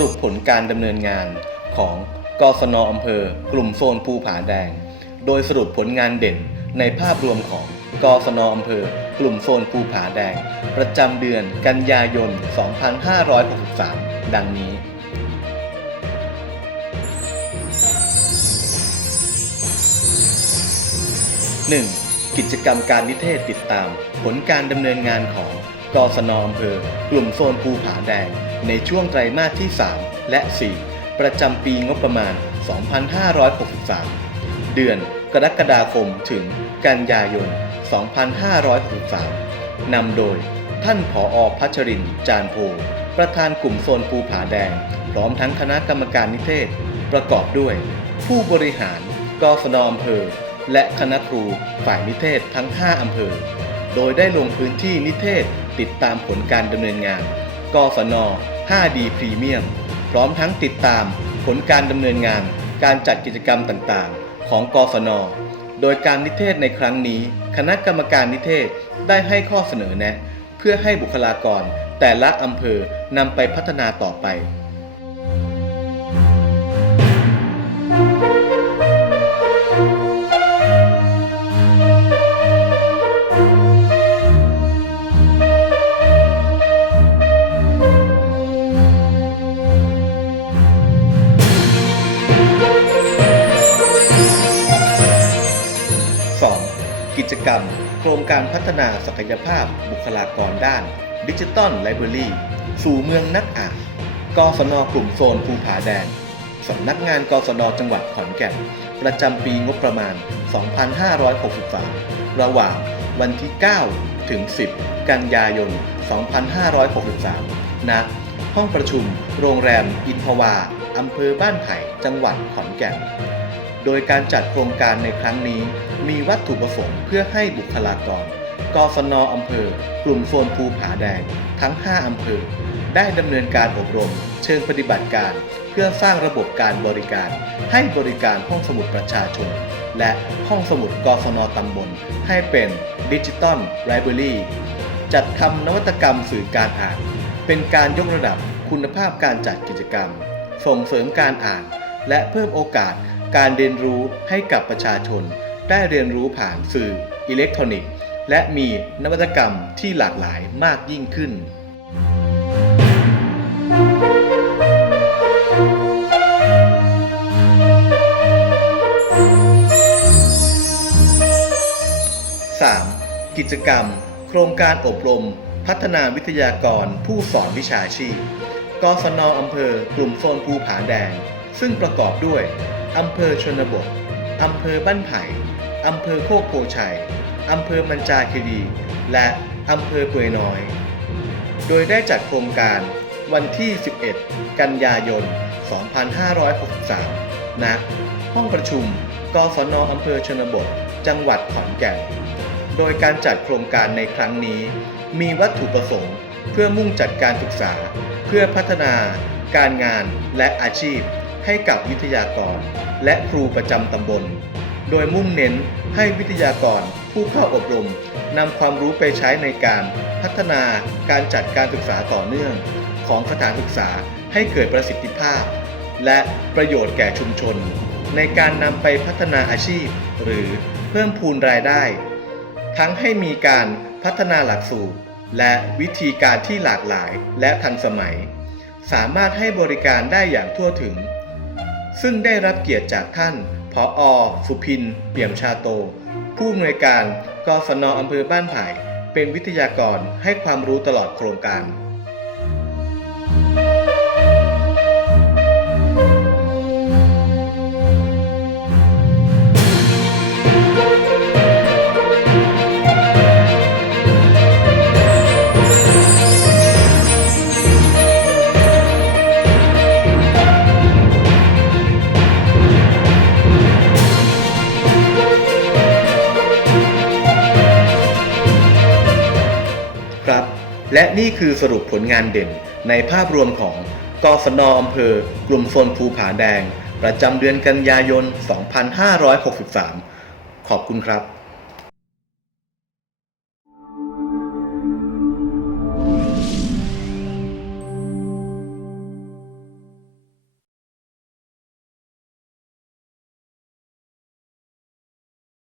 รุปผลการดำเนินงานของกศนอำเภอ กลุ่มโซนภูผาแดง โดยสรุปผลงานเด่นในภาพรวมของกศนอำเภอ กลุ่มโซนภูผาแดง ประจำเดือนกันยายน 2563 ดังนี้ 1. กิจกรรมการนิเทศติดตามผลการดำเนินงานของ กศนอำเภอ กลุ่มโซนภูผาแดง ในช่วงไตรมาสที่ 3 และ 4 ประจำปีงบประมาณ 2563 เดือนกรกฎาคมถึงกันยายน 2563 นำโดย ท่านผออพัชรินจานโพ ประธานกลุ่มโซนภูผาแดง พร้อมทั้งคณะกรรมการนิเทศ ประกอบด้วย ผู้บริหารกศนอำเภอ และคณะครูฝ่ายนิเทศทั้ง 5 อำเภอ โดยได้ลงพื้นที่นิเทศติดตามผลการดำเนินงานกศน 5D พรีเมียมพร้อมทั้งติดตามผลการดำเนินงาน การจัดกิจกรรมต่างๆ ของกศนโดยการนิเทศในครั้งนี้ คณะกรรมการนิเทศได้ให้ข้อเสนอแนะ เพื่อให้บุคลากรแต่ละอำเภอนำไปพัฒนาต่อไป จกรรม โครงการพัฒนาศักยภาพบุคลากรด้าน ดิจิตอลไลบรารีสู่เมืองนักอ่านกศนกลุ่มโซนภูผาแดงสำนักงานกศนจังหวัดขอนแก่น ประจำปีงบประมาณ 2563 ระหว่างวันที่ 9 ถึง 10 กันยายน 2563 ณ ห้องประชุม โรงแรมอินทวา อำเภอบ้านไผ่ จังหวัดขอนแก่น โดยการจัดโครงการในครั้งนี้ มีวัตถุประสงค์เพื่อให้บุคลากรกศนอำเภอ กลุ่มโซนภูผาแดง ทั้ง 5 อำเภอ ได้ดำเนินการอบรม เชิงปฏิบัติการ เพื่อสร้างระบบการบริการ ให้บริการห้องสมุดประชาชน และห้องสมุดกศนตำบล ให้เป็นดิจิตอลไลบรารีจัดทำนวัตกรรมสื่อการอ่าน เป็นการยกระดับคุณภาพการจัดกิจกรรม ส่งเสริมการอ่าน และเพิ่มโอกาส การเรียนรู้ให้กับประชาชน ได้เรียนรู้ผ่านสื่ออิเล็กทรอนิกส์ และมีนวัตกรรมที่หลากหลายมากยิ่งขึ้น 3. กิจกรรม โครงการอบรม พัฒนาวิทยากรผู้สอนวิชาชีพ กศนอำเภอกลุ่มโซนภูผาแดง ซึ่งประกอบด้วย อำเภอชนบท อำเภอบ้านไผ่ อำเภอโคกโพชัย อำเภอมันจาคีรี และอำเภอเปือยน้อย โดยได้จัดโครงการวันที่ 11 กันยายน 2563 ณ ห้องประชุม กศนอำเภอชนบท จังหวัดขอนแก่น โดยการจัดโครงการในครั้งนี้ มีวัตถุประสงค์ เพื่อมุ่งจัดการศึกษา เพื่อพัฒนา การงานและอาชีพ ให้กับวิทยากร และครูประจำตำบล โดยมุ่งเน้นให้วิทยากรผู้เข้าอบรมนำความรู้ไปใช้ในการพัฒนาการจัดการศึกษาต่อเนื่อง ของสถานศึกษาให้เกิดประสิทธิภาพ และประโยชน์แก่ชุมชน ในการนำไปพัฒนาอาชีพ หรือเพิ่มพูนรายได้ ทั้งให้มีการพัฒนาหลักสูตร และวิธีการที่หลากหลายและทันสมัย สามารถให้บริการได้อย่างทั่วถึง ซึ่งได้รับเกียรติจากท่านผออสุพิน เปี่ยมชาโต ผู้อำนวยการกศนอำเภอบ้านไผ่เป็นวิทยากรให้ความรู้ตลอดโครงการ และนี่คือสรุปผลงานเด่นในภาพรวมของกศนอำเภอกลุ่มโซนภูผาแดง ประจำเดือนกันยายน 2563 ขอบคุณครับ